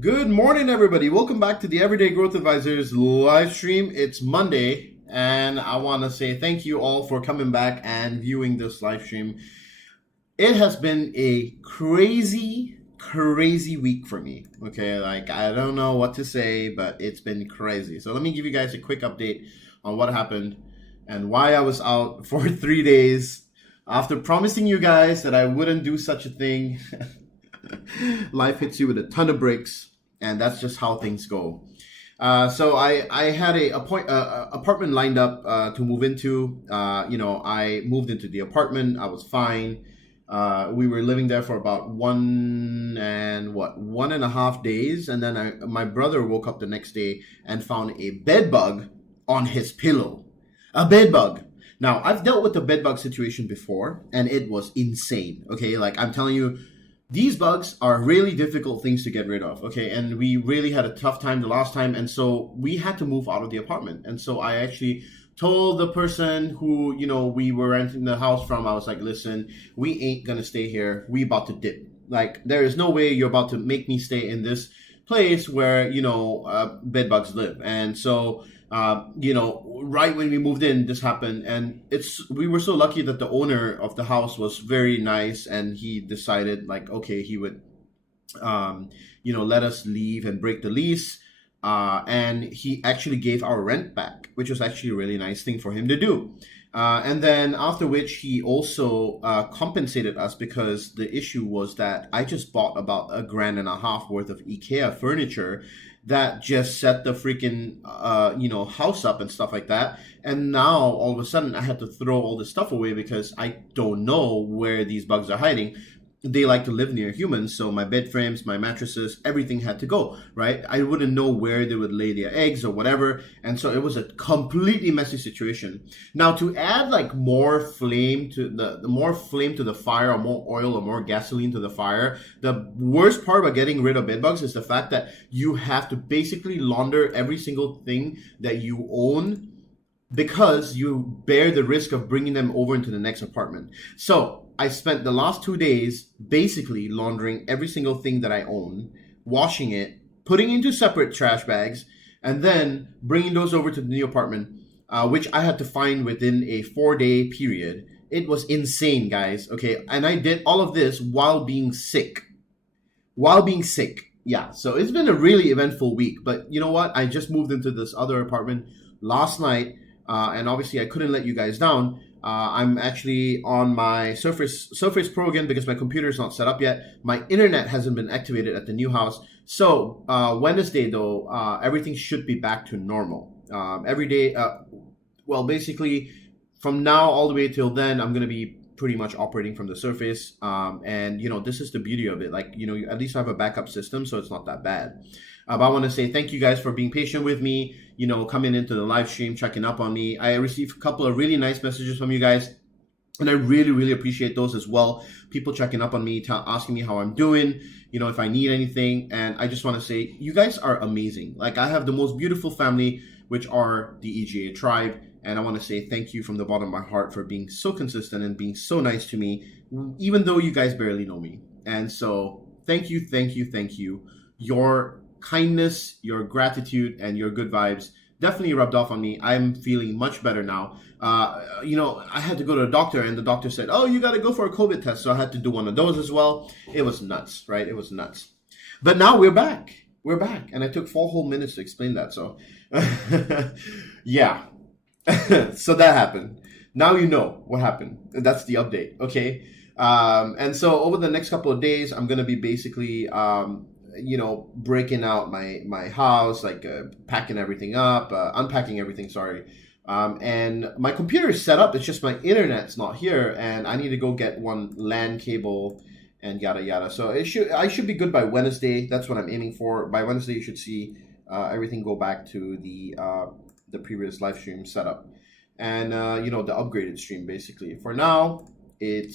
Good morning, everybody. Welcome back to the Everyday Growth Advisors live stream. It's Monday, and I want to say thank you all for coming back and viewing this live stream. It has been a crazy week for me. Okay, like I don't know what to say, but it's been crazy. So let me give you guys a quick update on what happened and why I was out for 3 days after promising you guys that I wouldn't do such a thing. Life hits you with a ton of bricks, and that's just how things go. So I had a apartment lined up to move into. I moved into the apartment. I was fine. We were living there for about 1.5 days, and then my brother woke up the next day and found a bed bug on his pillow. A bed bug. Now, I've dealt with the bed bug situation before, and it was insane. Okay, like I'm telling you, these bugs are really difficult things to get rid of. Okay, and we really had a tough time the last time, and so we had to move out of the apartment. And so I actually told the person who we were renting the house from, I was like, listen, we ain't gonna stay here. We about to dip. Like, there is no way you're about to make me stay in this place where bed bugs live. And so right when we moved in, this happened, and we were so lucky that the owner of the house was very nice, and he decided, like, okay, he would let us leave and break the lease. And he actually gave our rent back, which was actually a really nice thing for him to do. And then after which he also compensated us, because the issue was that I just bought about $1.5 grand worth of IKEA furniture that just set the freaking house up and stuff like that. And now all of a sudden I had to throw all this stuff away because I don't know where these bugs are hiding. They like to live near humans, so my bed frames, my mattresses, everything had to go, right? I wouldn't know where they would lay their eggs or whatever, and so it was a completely messy situation. Now, to add like more flame to the fire, or more oil or more gasoline to the fire, the worst part about getting rid of bed bugs is the fact that you have to basically launder every single thing that you own, because you bear the risk of bringing them over into the next apartment. So I spent the last 2 days basically laundering every single thing that I own, washing it, putting into separate trash bags, and then bringing those over to the new apartment, which I had to find within a 4-day period. It was insane, guys. Okay, and I did all of this while being sick. Yeah, so it's been a really eventful week. But you know what? I just moved into this other apartment last night, and obviously I couldn't let you guys down. I'm actually on my Surface Pro again because my computer is not set up yet. My internet hasn't been activated at the new house. So Wednesday, though, everything should be back to normal. Every day, basically from now all the way till then, I'm going to be pretty much operating from the Surface. And, this is the beauty of it. Like, at least I have a backup system, so it's not that bad. But I want to say thank you guys for being patient with me, coming into the live stream, checking up on me. I received a couple of really nice messages from you guys, and I really, really appreciate those as well. People checking up on me, asking me how I'm doing, if I need anything. And I just want to say, you guys are amazing. Like, I have the most beautiful family, which are the EGA tribe. And I want to say thank you from the bottom of my heart for being so consistent and being so nice to me, even though you guys barely know me. And so thank you. Your kindness, your gratitude, and your good vibes definitely rubbed off on me. I'm feeling much better now. I had to go to a doctor, and the doctor said, oh, you got to go for a COVID test. So I had to do one of those as well. It was nuts, right? It was nuts. But now we're back. And I took 4 whole minutes to explain that. So yeah. So that happened. Now you know what happened. That's the update. Okay. And so over the next couple of days, I'm going to be basically, breaking out my house, like packing everything up, unpacking everything, sorry. And my computer is set up. It's just my internet's not here, and I need to go get one LAN cable and yada yada. So I should be good by Wednesday. That's what I'm aiming for. By Wednesday, you should see everything go back to the previous live stream setup, and the upgraded stream basically. For now, it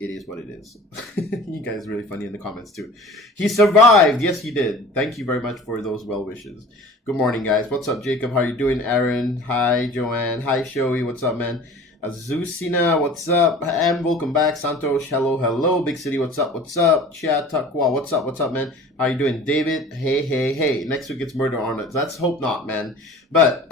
is what it is. You guys are really funny in the comments too. He survived. Yes, he did. Thank you very much for those well wishes. Good morning, guys. What's up, Jacob? How you doing? Aaron. Hi, Joanne. Hi, Shoei. What's up, man? Azusina, what's up? And welcome back. Santosh, hello. Big City, what's up? Chia Takwa, what's up, man? How you doing? David, hey. Next week it's Murder on it. Let's hope not, man. But,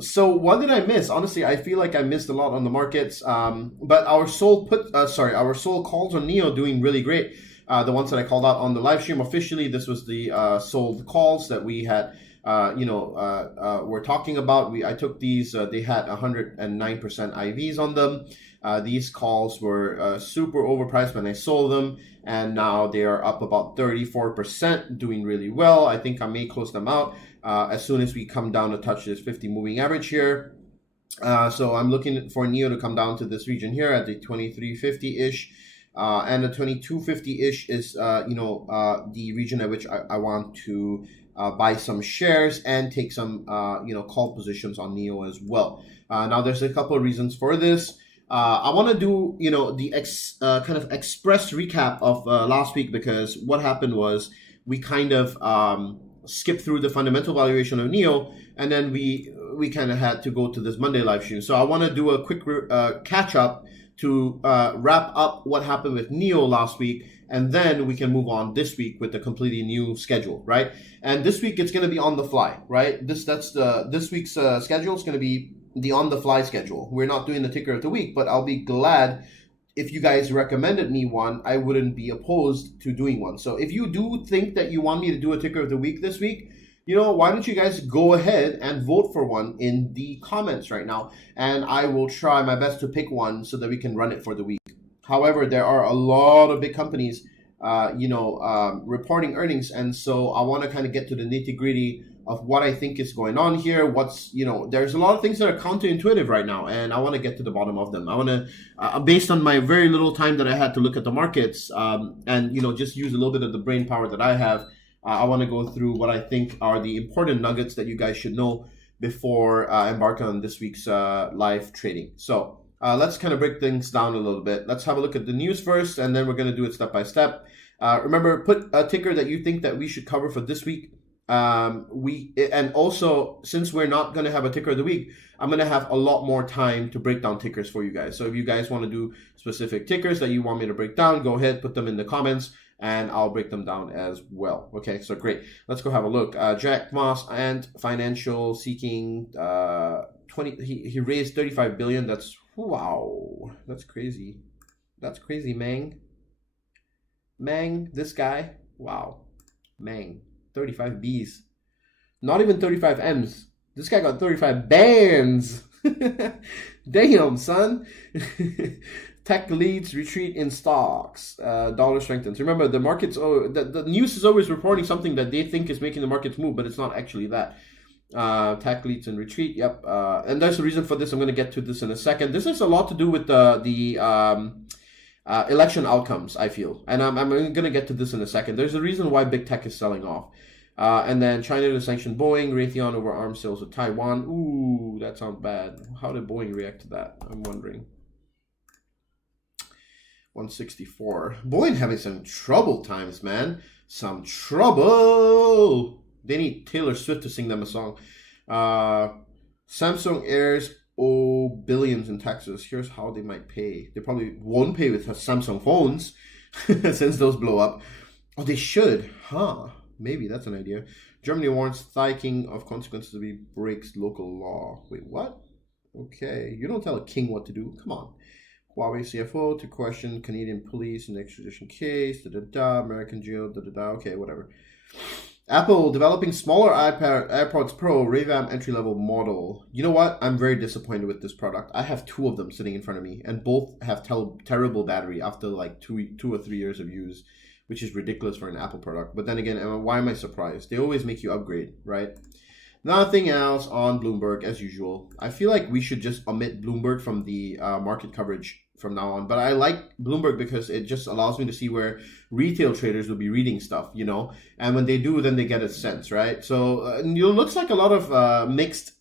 so what did I miss? Honestly, I feel like I missed a lot on the markets. But our sold calls on NEO doing really great. The ones that I called out on the live stream officially, this was the sold calls that we had we're talking about. I took these, they had 109% IVs on them. These calls were super overpriced when I sold them, and now they are up about 34%, doing really well. I think I may close them out. as soon as we come down to touch this 50 moving average here. So I'm looking for NEO to come down to this region here at the 2350-ish. And the 2250-ish is, the region at which I want to buy some shares and take some, call positions on NEO as well. Now, there's a couple of reasons for this. I want to do, the kind of express recap of last week, because what happened was we kind of skipped through the fundamental valuation of NEO, and then we kind of had to go to this Monday live stream. So I want to do a quick catch up to wrap up what happened with NEO last week, and then we can move on this week with a completely new schedule, right? And this week it's going to be on the fly, right? This week's schedule is going to be the on the fly schedule. We're not doing the ticker of the week, but I'll be glad if you guys recommended me one. I wouldn't be opposed to doing one. So if you do think that you want me to do a ticker of the week this week, why don't you guys go ahead and vote for one in the comments right now, and I will try my best to pick one so that we can run it for the week. However, there are a lot of big companies, reporting earnings, and so I want to kind of get to the nitty-gritty of what I think is going on here. There's a lot of things that are counterintuitive right now, and I want to get to the bottom of them. I want to, based on my very little time that I had to look at the markets, and just use a little bit of the brain power that I have. I want to go through what I think are the important nuggets that you guys should know before embarking on this week's live trading. So let's kind of break things down a little bit. Let's have a look at the news first, and then we're going to do it step by step. Remember, put a ticker that you think that we should cover for this week. And also, since we're not going to have a ticker of the week, I'm going to have a lot more time to break down tickers for you guys. So if you guys want to do specific tickers that you want me to break down, go ahead, put them in the comments, and I'll break them down as well. Okay, so great. Let's go have a look. Jack Moss and Financial seeking 20. He raised 35 billion. That's wow. That's crazy. That's crazy, Mang. Mang, this guy. Wow, Mang. 35 Bs. Not even 35 Ms. This guy got 35 bands. Damn, son. Tech leads retreat in stocks. Dollar strengthens. Remember, the markets. The news is always reporting something that they think is making the markets move, but it's not actually that. Tech leads in retreat. Yep. And there's a reason for this. I'm going to get to this in a second. This has a lot to do with the election outcomes, I feel, and I'm going to get to this in a second. There's a reason why big tech is selling off. And then China to sanction Boeing, Raytheon over arms sales with Taiwan. Ooh, that sounds bad. How did Boeing react to that? I'm wondering. 164. Boeing having some troubled times, man. Some trouble. They need Taylor Swift to sing them a song. Samsung airs billions in taxes. Here's how they might pay. They probably won't pay with Samsung phones since those blow up. Oh, they should. Huh. Maybe that's an idea. Germany warns Thai king of consequences if he breaks local law. Wait, what? Okay. You don't tell a king what to do. Come on. Huawei CFO to question Canadian police in the extradition case. American jail. Okay, whatever. Apple developing smaller AirPods Pro revamp entry-level model. You know what? I'm very disappointed with this product. I have two of them sitting in front of me, and both have terrible battery after like two or 3 years of use, which is ridiculous for an Apple product. But then again, why am I surprised? They always make you upgrade, right? Nothing else on Bloomberg as usual. I feel like we should just omit Bloomberg from the market coverage from now on. But I like Bloomberg because it just allows me to see where retail traders will be reading stuff, and when they do, then they get a sense, right? So it looks like a lot of mixed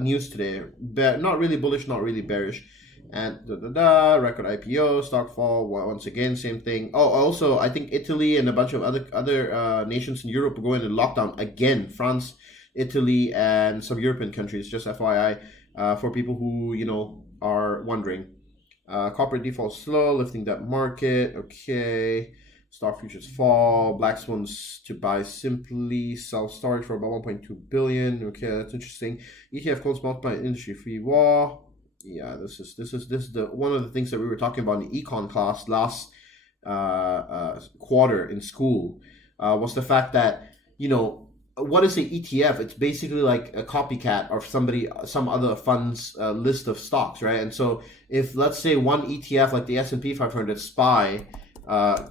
news today. Not really bullish, not really bearish. And record IPO, stock fall, once again, same thing. Oh, also, I think Italy and a bunch of other nations in Europe are going into lockdown again. France, Italy, and some European countries, just FYI, for people who, are wondering. Corporate default slow, lifting that market. Okay. Stock futures fall. Black swans to buy simply. Sell storage for about 1.2 billion. Okay, that's interesting. ETF quotes multiply industry free wall. Yeah, this is the one of the things that we were talking about in the econ class last quarter in school was the fact that what is an ETF? It's basically like a copycat of some other fund's list of stocks, right? And so if, let's say, one ETF like the S&P 500 SPY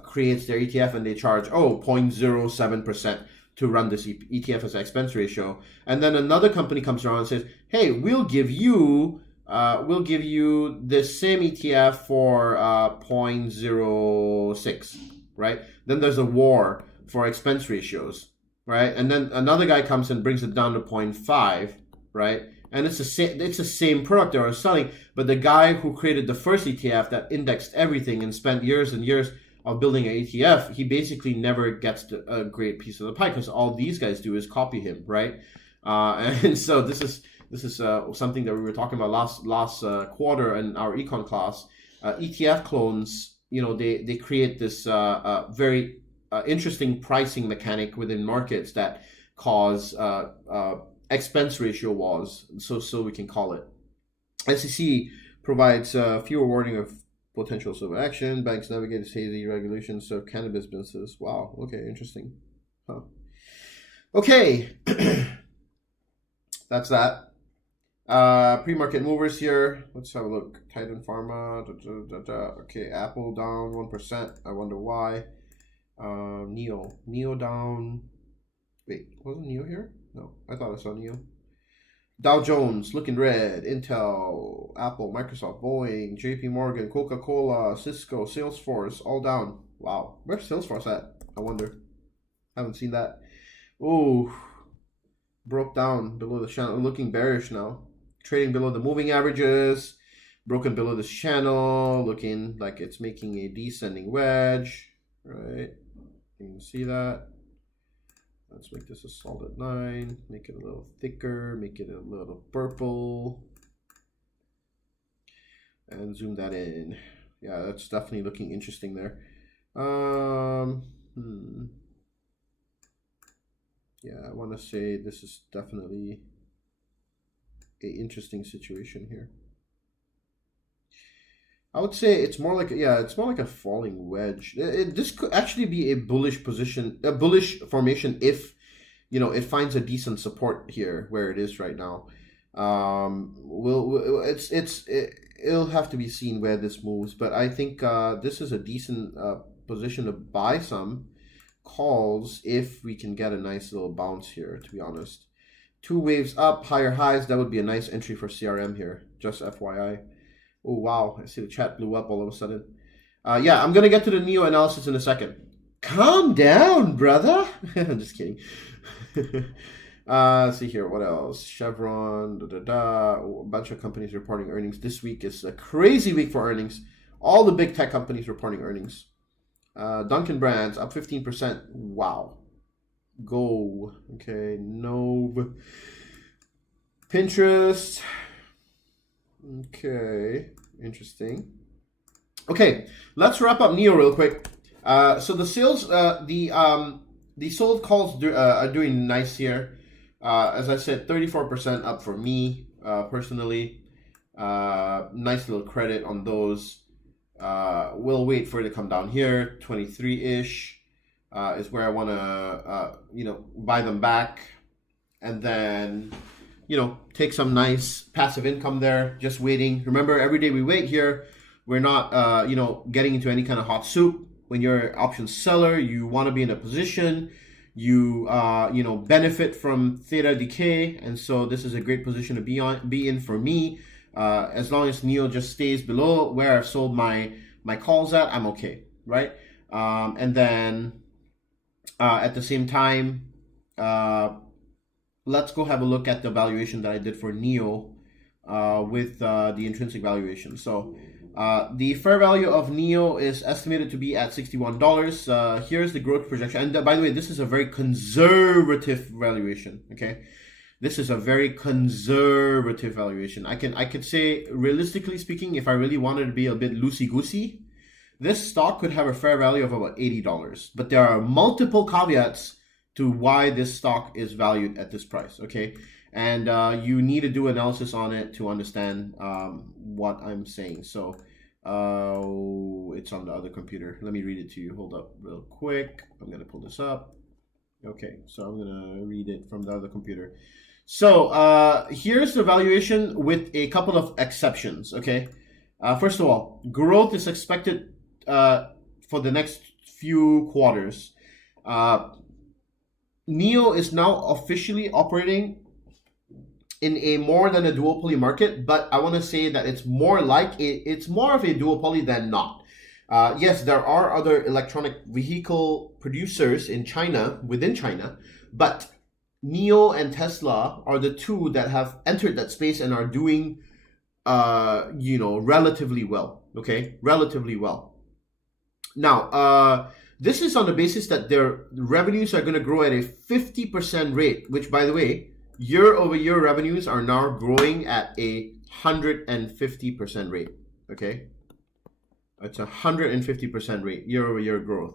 creates their ETF and they charge 0.07% to run this ETF as an expense ratio. And then another company comes around and says, hey, we'll give you this same ETF for 0.06, right? Then there's a war for expense ratios, right? And then another guy comes and brings it down to 0.5, right? And it's the same product they are selling, but the guy who created the first ETF that indexed everything and spent years and years of building an ETF, he basically never gets a great piece of the pie because all these guys do is copy him, right? And so this is something that we were talking about last quarter in our econ class. ETF clones, they create this very interesting pricing mechanic within markets that cause expense ratio wars, so we can call it. SEC provides fewer warning of potential civil action. Banks navigate hazy regulations of cannabis businesses. Wow. Okay, interesting. Huh. Okay, that's that. Pre-market movers here. Let's have a look. Titan Pharma. Okay, Apple down 1%. I wonder why. Neo down. Wait, wasn't Neo here? No, I thought I saw Neo. Dow Jones looking red. Intel, Apple, Microsoft, Boeing, JP Morgan, Coca-Cola, Cisco, Salesforce, all down. Wow, where's Salesforce at? I wonder. Haven't seen that. Oh, broke down below the channel. Looking bearish now. Trading below the moving averages. Broken below this channel. Looking like it's making a descending wedge. Right. You can see that. Let's make this a solid 9, make it a little thicker, make it a little purple, and zoom that in. Yeah, that's definitely looking interesting there. Yeah, I want to say this is definitely an interesting situation here. I would say it's more like it's more like a falling wedge. This could actually be a bullish position, a bullish formation if it finds a decent support here where it is right now. It'll have to be seen where this moves, but I think this is a decent position to buy some calls if we can get a nice little bounce here. To be honest, 2 waves up, higher highs. That would be a nice entry for CRM here. Just FYI. Oh, wow. I see the chat blew up all of a sudden. Yeah, I'm going to get to the Neo analysis in a second. Calm down, brother. I'm just kidding. See here. What else? Chevron. A bunch of companies reporting earnings. This week is a crazy week for earnings. All the big tech companies reporting earnings. Dunkin' Brands up 15%. Wow. Go. Okay. Nove. Pinterest. Okay, interesting. Okay, let's wrap up Neo real quick. So the sales, the sold calls are doing nice here. As I said, 34% up for me personally. Nice little credit on those. We'll wait for it to come down here. 23-ish is where I want to buy them back, and then take some nice passive income there, just waiting. Remember, every day we wait here, we're not, getting into any kind of hot soup. When you're an options seller, you want to be in a position, you benefit from theta decay. And so this is a great position to be in for me. As long as Neo just stays below where I've sold my calls at, I'm okay, right? And then at the same time, let's go have a look at the valuation that I did for Neo with the intrinsic valuation. So the fair value of Neo is estimated to be at $61. Here's the growth projection. And by the way, this is a very conservative valuation, okay? This is a very conservative valuation. I could say, realistically speaking, if I really wanted to be a bit loosey-goosey, this stock could have a fair value of about $80. But there are multiple caveats to why this stock is valued at this price, okay? And you need to do analysis on it to understand what I'm saying. So it's on the other computer. Let me read it to you. Hold up real quick. I'm going to pull this up. Okay, so I'm going to read it from the other computer. So here's the valuation with a couple of exceptions, okay? First of all, growth is expected for the next few quarters. NIO is now officially operating in a more than a duopoly market, but I want to say that it's more like it's more of a duopoly than not. Yes, there are other electronic vehicle producers in China, within China, but NIO and Tesla are the two that have entered that space and are doing, relatively well. Okay, relatively well. Now, this is on the basis that their revenues are going to grow at a 50% rate, which, by the way, year-over-year revenues are now growing at a 150% rate. Okay, it's a 150% rate year-over-year growth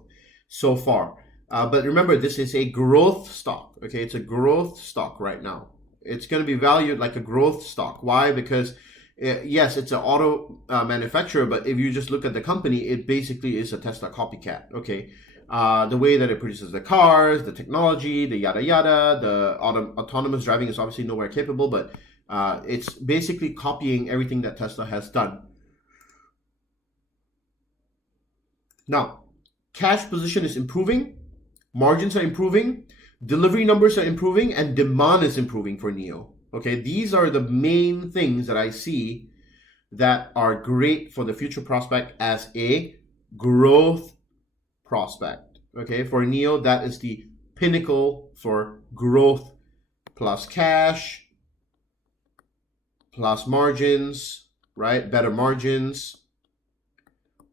so far. But remember, this is a growth stock. Okay, it's a growth stock right now. It's going to be valued like a growth stock. Why? Because yes, it's an auto manufacturer, but if you just look at the company, it basically is a Tesla copycat. Okay, the way that it produces the cars, the technology, the yada yada, the autonomous driving is obviously nowhere capable, but it's basically copying everything that Tesla has done. Now, cash position is improving, margins are improving, delivery numbers are improving, and demand is improving for NIO. Okay, these are the main things that I see that are great for the future prospect as a growth prospect. Okay, for NIO, that is the pinnacle for growth plus cash, plus margins, right? Better margins,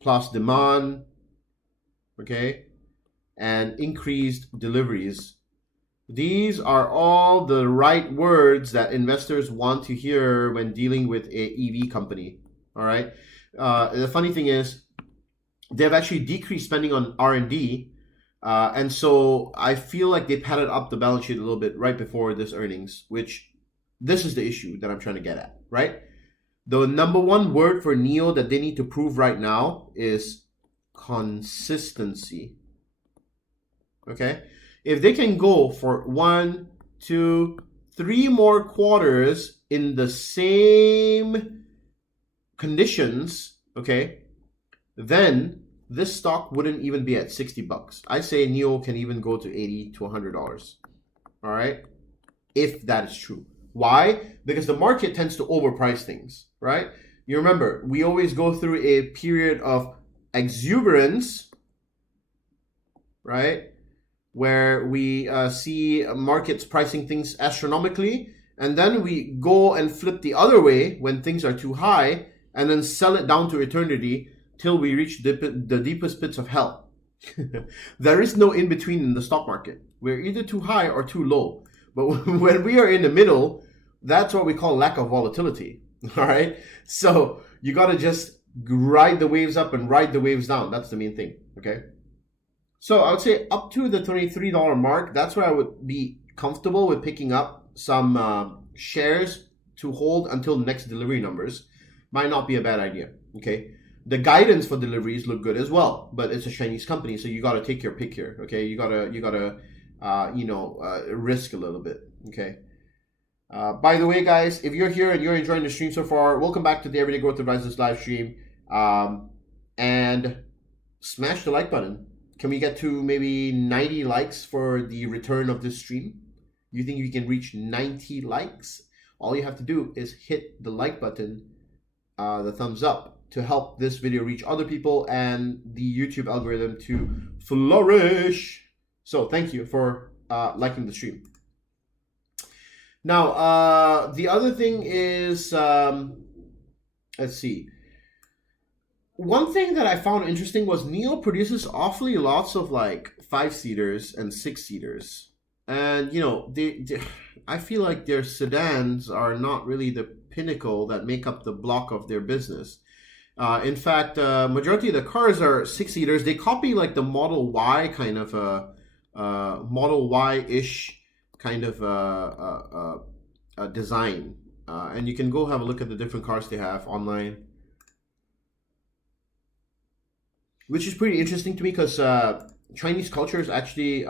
plus demand, okay, and increased deliveries. These are all the right words that investors want to hear when dealing with a EV company. All right. The funny thing is, they've actually decreased spending on R&D, and so I feel like they padded up the balance sheet a little bit right before this earnings. Which this is the issue that I'm trying to get at. Right. The number one word for NIO that they need to prove right now is consistency. Okay. If they can go for 1, 2, 3 more quarters in the same conditions, okay, then this stock wouldn't even be at 60 bucks. I say NIO can even go to 80 to $100. All right, if that is true. Why? Because the market tends to overprice things, right? You remember, we always go through a period of exuberance, right? Where we see markets pricing things astronomically, and then we go and flip the other way when things are too high, and then sell it down to eternity till we reach the deepest pits of hell. There is no in-between in the stock market. We're either too high or too low. But when we are in the middle, that's what we call lack of volatility. All right? So you got to just ride the waves up and ride the waves down. That's the main thing. Okay? So I would say up to the $23 mark, that's where I would be comfortable with picking up some shares to hold until next delivery numbers. Might not be a bad idea, okay? The guidance for deliveries look good as well, but it's a Chinese company, so you got to take your pick here, okay? You gotta risk a little bit, okay? By the way, guys, if you're here and you're enjoying the stream so far, welcome back to the Everyday Growth Advisors live stream, and smash the like button. Can we get to maybe 90 likes for the return of this stream? You think you can reach 90 likes? All you have to do is hit the like button, the thumbs up, to help this video reach other people and the YouTube algorithm to flourish. So thank you for liking the stream. Now, the other thing is, let's see. One thing that I found interesting was NIO produces awfully lots of like 5-seaters and 6-seaters. And, you know, I feel like their sedans are not really the pinnacle that make up the block of their business. In fact, majority of the cars are 6-seaters. They copy like the Model Y kind of Model Y-ish kind of design. And you can go have a look at the different cars they have online. Which is pretty interesting to me because Chinese culture is actually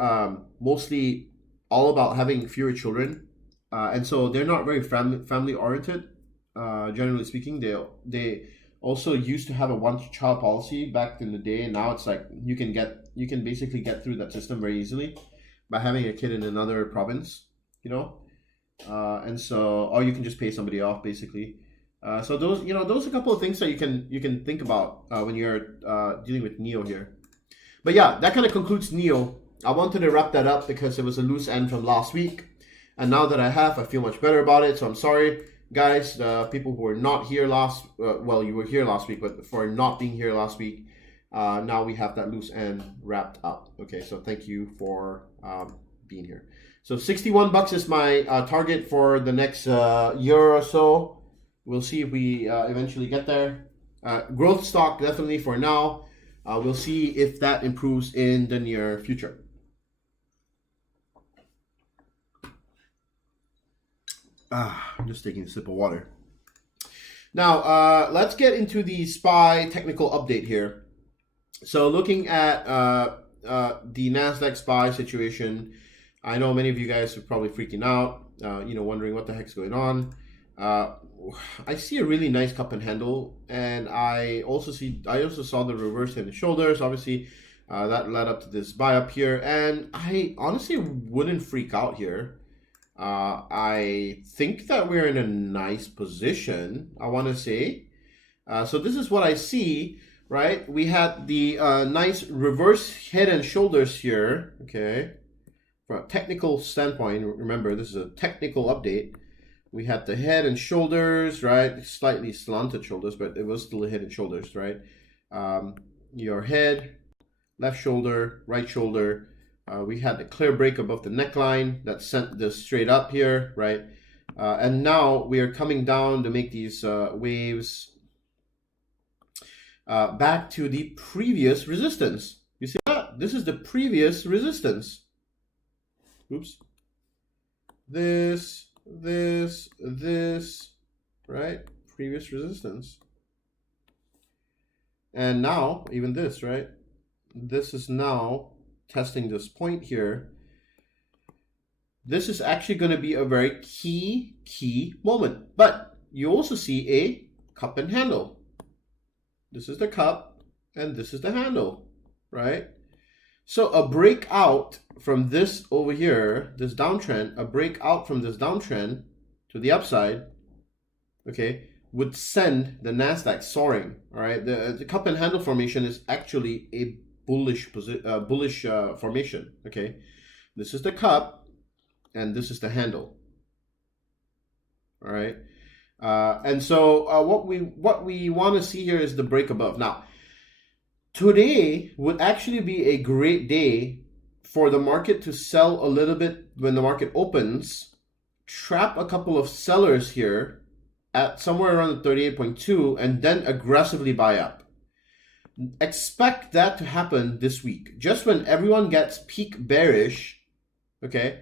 mostly all about having fewer children. And so they're not very family oriented, generally speaking. They also used to have a one-child policy back in the day, and now it's like you can basically get through that system very easily. by having a kid in another province, you know. And so, or you can just pay somebody off basically. So those, those are a couple of things that you can think about when you're dealing with NEO here. But yeah, that kind of concludes NEO. I wanted to wrap that up because it was a loose end from last week, and now that I feel much better about it. So I'm sorry, guys, the people who were not here last, well, you were here last week, but for not being here last week, now we have that loose end wrapped up. Okay, so thank you for being here. So $61 is my target for the next year or so. We'll see if we eventually get there. Growth stock definitely for now. We'll see if that improves in the near future. I'm just taking a sip of water. Now, let's get into the SPY technical update here. So looking at the NASDAQ SPY situation, I know many of you guys are probably freaking out, wondering what the heck's going on. I see a really nice cup and handle, and I also saw the reverse head and shoulders. Obviously, that led up to this buy up here, and I honestly wouldn't freak out here. I think that we're in a nice position, I want to say. So this is what I see, right? We had the nice reverse head and shoulders here, okay? From a technical standpoint, remember, this is a technical update. We had the head and shoulders, right? Slightly slanted shoulders, but it was still a head and shoulders, right? Your head, left shoulder, right shoulder. We had the clear break above the neckline that sent this straight up here, right? And now we are coming down to make these waves back to the previous resistance. You see that? This is the previous resistance. Oops. This, right? Previous resistance. And now, even this, right? This is now testing this point here. This is actually going to be a very key moment. But you also see a cup and handle. This is the cup and this is the handle, right? So a breakout from this over here, this downtrend, a breakout from this downtrend to the upside, okay, would send the NASDAQ soaring, all right? The cup and handle formation is actually a bullish formation, okay? This is the cup and this is the handle, all right? And so what we want to see here is the break above. Now, today would actually be a great day for the market to sell a little bit when the market opens, trap a couple of sellers here at somewhere around the 38.2 and then aggressively buy up. Expect that to happen this week. Just when everyone gets peak bearish, okay,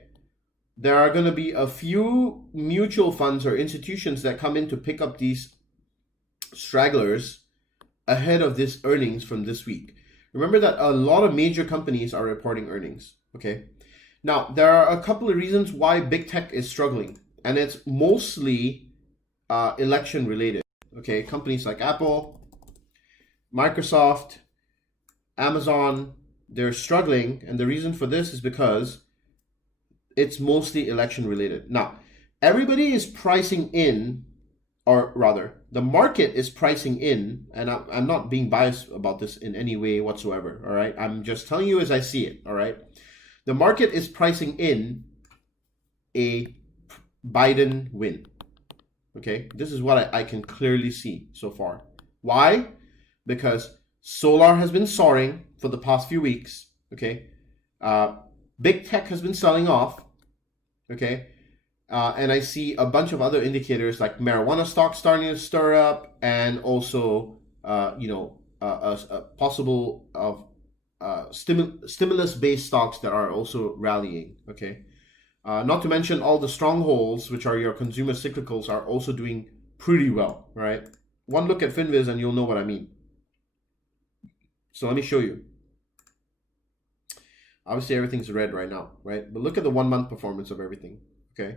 there are going to be a few mutual funds or institutions that come in to pick up these stragglers ahead of this earnings from this week. Remember that a lot of major companies are reporting earnings, okay? Now, there are a couple of reasons why big tech is struggling, and it's mostly election related, okay? Companies like Apple, Microsoft, Amazon, they're struggling, and the reason for this is because it's mostly election related. Now, everybody is pricing in, or rather, the market is pricing in, and I'm not being biased about this in any way whatsoever, all right? I'm just telling you as I see it, all right? The market is pricing in a Biden win, okay? This is what I can clearly see so far. Why? Because solar has been soaring for the past few weeks, okay? Big tech has been selling off, okay? And I see a bunch of other indicators like marijuana stocks starting to stir up, and also, a possible of stimulus-based stocks that are also rallying, okay? Not to mention all the strongholds, which are your consumer cyclicals, are also doing pretty well, right? One look at FinViz and you'll know what I mean. So let me show you. Obviously, everything's red right now, right? But look at the 1 month performance of everything, okay?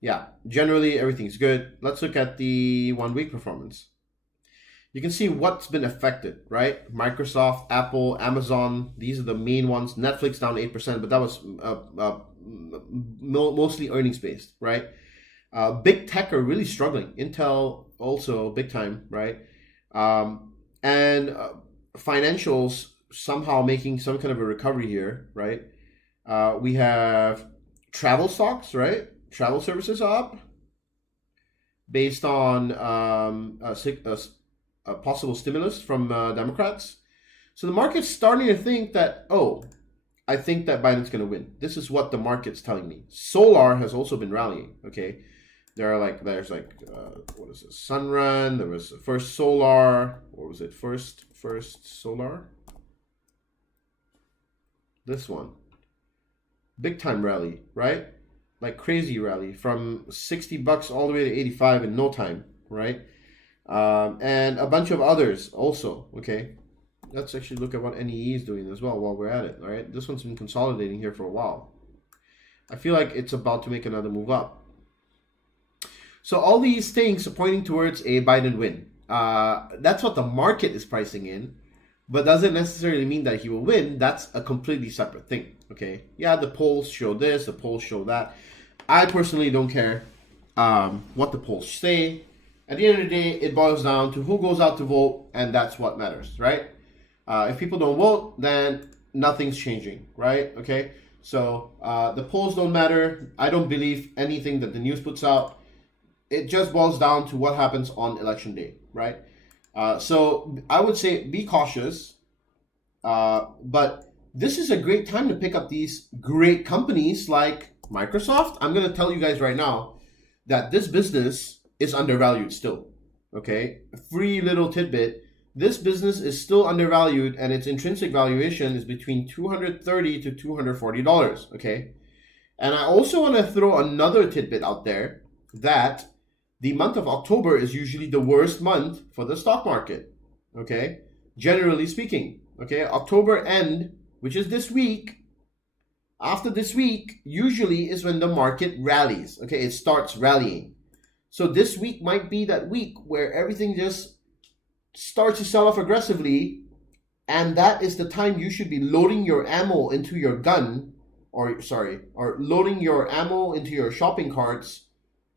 Yeah, generally everything's good. Let's look at the 1 week performance. you can see what's been affected, right? Microsoft, Apple, Amazon, these are the main ones. Netflix down 8%, but that was mostly earnings based, right? Big tech are really struggling. Intel also big time, right? And financials somehow making some kind of a recovery here, right? We have travel stocks, right? Travel services are up based on a possible stimulus from Democrats. So the market's starting to think that, oh, I think that Biden's going to win. This is what the market's telling me. Solar has also been rallying, okay? There's what is it? Sunrun, there was First Solar, what was it? First Solar? This one. Big time rally, right? Like crazy rally from $60 all the way to 85 in no time, right? And a bunch of others also, okay? Let's actually look at what NEE is doing as well while we're at it, all right? This one's been consolidating here for a while. I feel like it's about to make another move up. So all these things are pointing towards a Biden win. That's what the market is pricing in, but doesn't necessarily mean that he will win. That's a completely separate thing, okay? Yeah, the polls show this, the polls show that. I personally don't care what the polls say. At the end of the day, it boils down to who goes out to vote, and that's what matters, right? If people don't vote, then nothing's changing, right? Okay, so the polls don't matter. I don't believe anything that the news puts out. It just boils down to what happens on election day, right? So I would say be cautious, but this is a great time to pick up these great companies like Microsoft. I'm going to tell you guys right now that this business is undervalued still, okay? A free little tidbit. This business is still undervalued, and its intrinsic valuation is between $230 to $240, okay? And I also want to throw another tidbit out there that the month of October is usually the worst month for the stock market, okay? Generally speaking, okay? October end, which is this week, after this week, usually is when the market rallies, okay? It starts rallying. So this week might be that week where everything just starts to sell off aggressively, and that is the time you should be loading your ammo into your gun, or loading your ammo into your shopping carts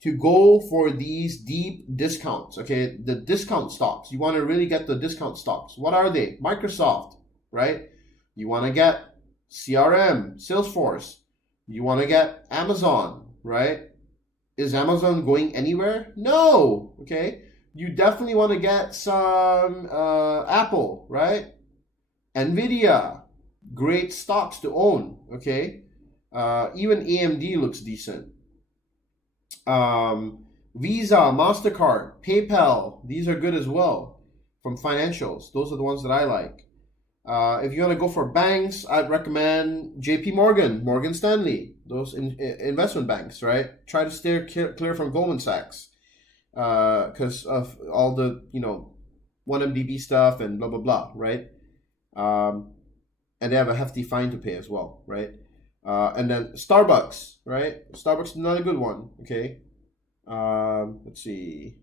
to go for these deep discounts, okay? The discount stocks. You want to really get the discount stocks. What are they? Microsoft, right? You want to get CRM, Salesforce. You want to get Amazon, right? Is Amazon going anywhere? No, okay? You definitely want to get some Apple, right? Nvidia, great stocks to own, okay? Even AMD looks decent. Visa, MasterCard, PayPal, these are good as well from financials. Those are the ones that I like. If you want to go for banks, I'd recommend JP Morgan, Morgan Stanley, those investment banks, right? Try to steer clear from Goldman Sachs because of all the, 1MDB stuff and blah, blah, blah, right? And they have a hefty fine to pay as well, right? And then Starbucks, right? Starbucks is another good one, okay? Let's see.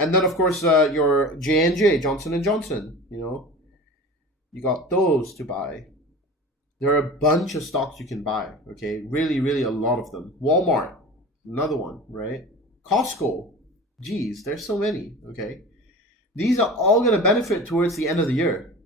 And then, of course, your J&J, Johnson & Johnson, you got those to buy. There are a bunch of stocks you can buy, okay? Really, really a lot of them. Walmart, another one, right? Costco, geez, there's so many, okay? These are all going to benefit towards the end of the year.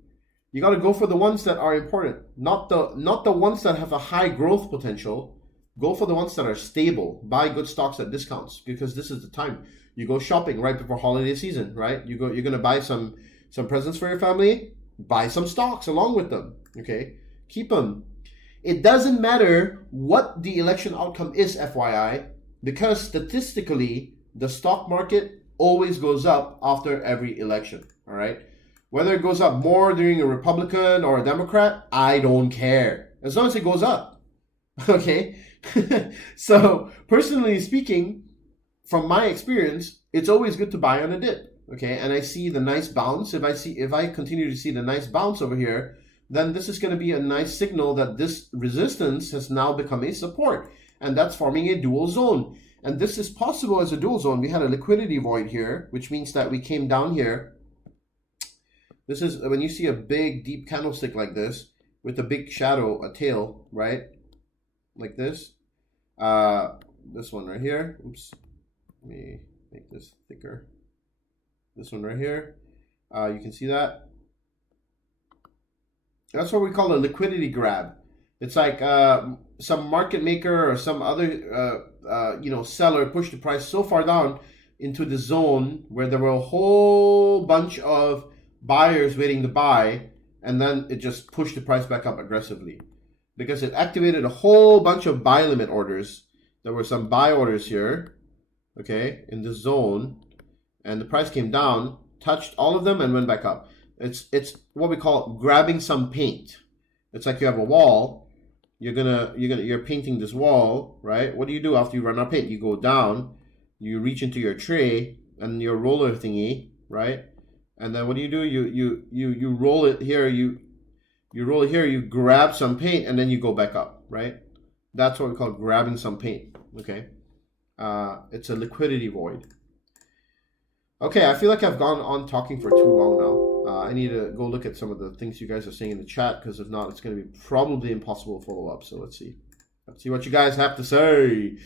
You got to go for the ones that are important, not the ones that have a high growth potential. Go for the ones that are stable. Buy good stocks at discounts because this is the time. You go shopping right before holiday season, right? You're going to buy some presents for your family. Buy some stocks along with them, okay? Keep them. It doesn't matter what the election outcome is, FYI, because statistically, the stock market always goes up after every election, all right? Whether it goes up more during a Republican or a Democrat, I don't care. As long as it goes up, okay? So, personally speaking, from my experience, it's always good to buy on a dip. Okay, and I see the nice bounce. If I continue to see the nice bounce over here, then this is going to be a nice signal that this resistance has now become a support, and that's forming a dual zone. And this is possible as a dual zone. We had a liquidity void here, which means that we came down here This is when you see a big deep candlestick like this with a big shadow, a tail, right? Like this. This one right here. Oops. Let me make this thicker. This one right here. You can see that. That's what we call a liquidity grab. It's like some market maker or some other seller pushed the price so far down into the zone where there were a whole bunch of buyers waiting to buy, and then it just pushed the price back up aggressively because it activated a whole bunch of buy limit orders. There were some buy orders here, okay, in the zone, and the price came down, touched all of them, and went back up. It's what we call grabbing some paint. It's like you have a wall. You're painting this wall, right? What do you do after you run out of paint? You go down, you reach into your tray and your roller thingy, right? And then what do? You roll it here. You roll it here. You grab some paint and then you go back up, right? That's what we call grabbing some paint. Okay, it's a liquidity void. Okay, I feel like I've gone on talking for too long now. I need to go look at some of the things you guys are saying in the chat, because if not, it's going to be probably impossible to follow up. So let's see. Let's see what you guys have to say.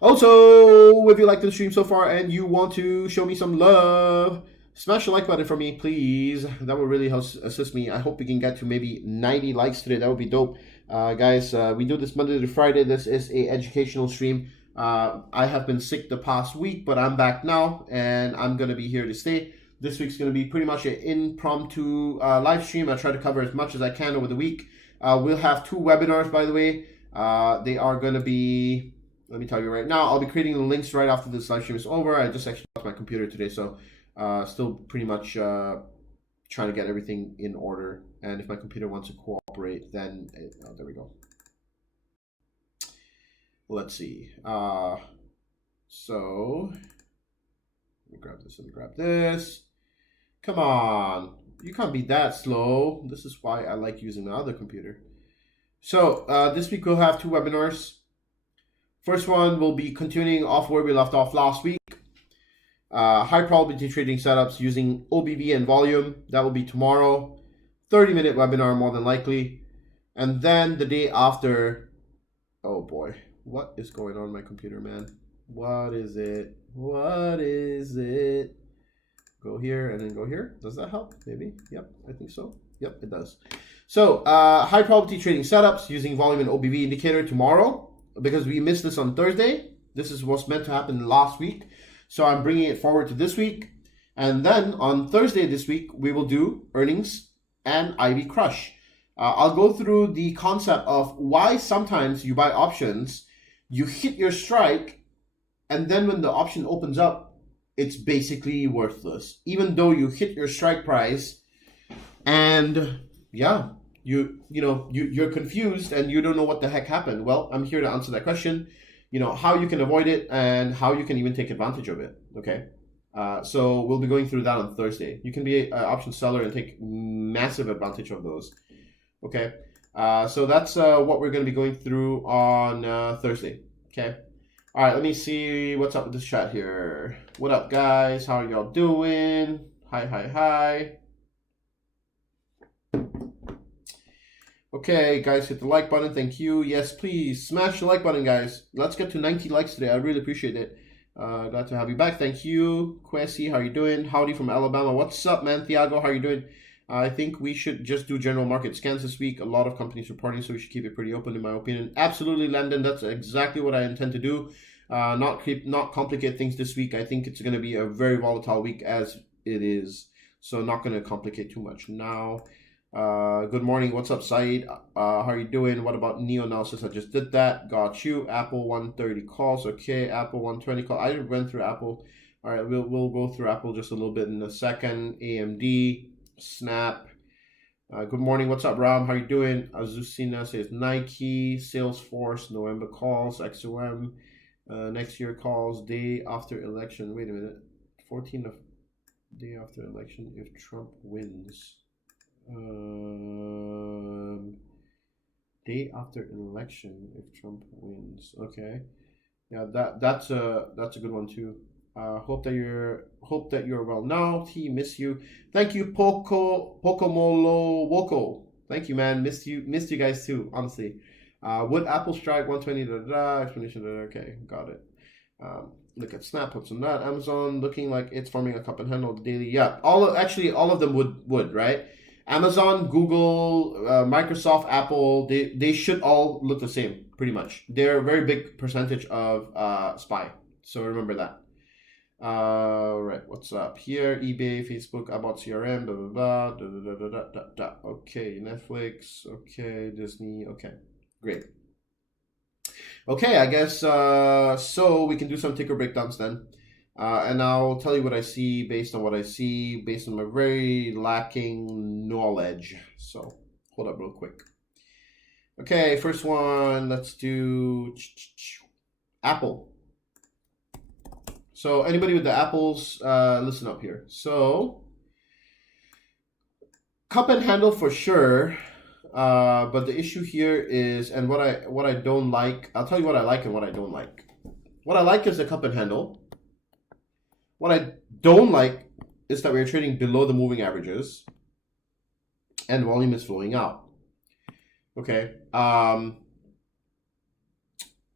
Also, if you like the stream so far and you want to show me some love, smash the like button for me, please. That would really help assist me. I hope we can get to maybe 90 likes today. That would be dope. Guys, we do this Monday to Friday. This is a educational stream. I have been sick the past week, but I'm back now, and I'm going to be here to stay. This week's going to be pretty much an impromptu live stream. I try to cover as much as I can over the week. We'll have 2 webinars, by the way. They are going to be, let me tell you right now, I'll be creating the links right after this live stream is over. I just actually lost my computer today, so still pretty much trying to get everything in order. And if my computer wants to cooperate, then, oh, there we go. Let's see. So, let me grab this and grab this. Come on. You can't be that slow. This is why I like using my other computer. So, this week we'll have 2 webinars. First one will be continuing off where we left off last week. High probability trading setups using OBV and volume. That will be tomorrow. 30-minute webinar more than likely. And then the day after, oh boy. What is going on with my computer, man? What is it? What is it? Go here and then go here. Does that help? Maybe. Yep, I think so. Yep, it does. So, high probability trading setups using volume and OBV indicator tomorrow, because we missed this on Thursday. This is what's meant to happen last week. So I'm bringing it forward to this week. And then on Thursday this week, we will do earnings and IV crush. I'll go through the concept of why sometimes you buy options, you hit your strike, and then when the option opens up, it's basically worthless. Even though you hit your strike price, and yeah, you're confused and you don't know what the heck happened. Well, I'm here to answer that question. You know, how you can avoid it and how you can even take advantage of it. Okay. So we'll be going through that on Thursday. You can be an option seller and take massive advantage of those. Okay. So that's what we're going to be going through on Thursday. Okay. All right. Let me see what's up with this chat here. What up, guys? How are y'all doing? Hi, hi, hi. Okay, guys, hit the like button. Thank you. Yes, please smash the like button, guys. Let's get to 90 likes today. I really appreciate it. Glad to have you back. Thank you. Kwesi, how you doing? Howdy from Alabama. What's up, man? Thiago, how you doing? I think we should just do general market scans this week. A lot of companies reporting, so we should keep it pretty open, in my opinion. Absolutely, Landon. That's exactly what I intend to do. Not complicate things this week. I think it's going to be a very volatile week as it is. So not going to complicate too much now. Good morning. What's up, Saeed? How are you doing? What about Neo analysis? I just did that. Got you. Apple 130 calls. Okay. Apple 120 calls. I went through Apple. All right. We'll go through Apple just a little bit in a second. AMD, Snap. Good morning. What's up, Ram? How are you doing? Azucena says Nike, Salesforce, November calls, XOM, next year calls, day after election. Wait a minute. 14th of day after election if Trump wins. Day after election if Trump wins. Okay, yeah, that's a good one too. Hope that you're well now. T, miss you. Thank you, Pokomolo Woko. Thank you, man. Missed you guys too. Honestly. Would Apple strike 120? Explanation. Okay, got it. Look at Snap, what's on that? Amazon looking like it's forming a cup and handle daily. Yeah, all of them would, right? Amazon, Google, Microsoft, Apple, they should all look the same, pretty much. They're a very big percentage of SPY. So remember that. Right, what's up here? eBay, Facebook, about CRM, blah, blah, blah. Okay, Netflix, okay, Disney, okay, great. Okay, I guess so we can do some ticker breakdowns then. And I'll tell you what I see based on what I see, based on my very lacking knowledge. So hold up real quick. Okay, first one, let's do Apple. So anybody with the apples, listen up here. So cup and handle for sure. But the issue here is, and what I don't like, I'll tell you what I like and what I don't like. What I like is the cup and handle. What I don't like is that we're trading below the moving averages and volume is flowing out. Okay.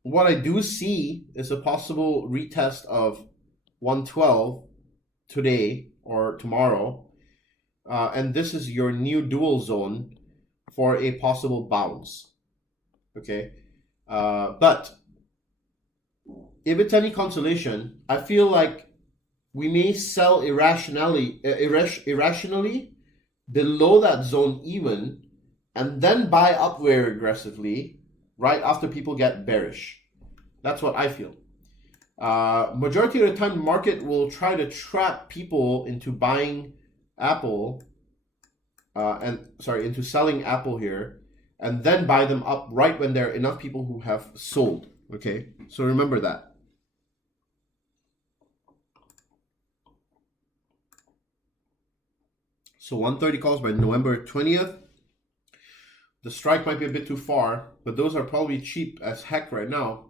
What I do see is a possible retest of 112 today or tomorrow. And this is your new dual zone for a possible bounce. Okay. But if it's any consolation, I feel like we may sell irrationally below that zone even, and then buy up very aggressively right after people get bearish. That's what I feel. Majority of the time, the market will try to trap people into buying Apple, into selling Apple here, and then buy them up right when there are enough people who have sold. Okay, so remember that. So 130 calls by November 20th. The strike might be a bit too far, but those are probably cheap as heck right now.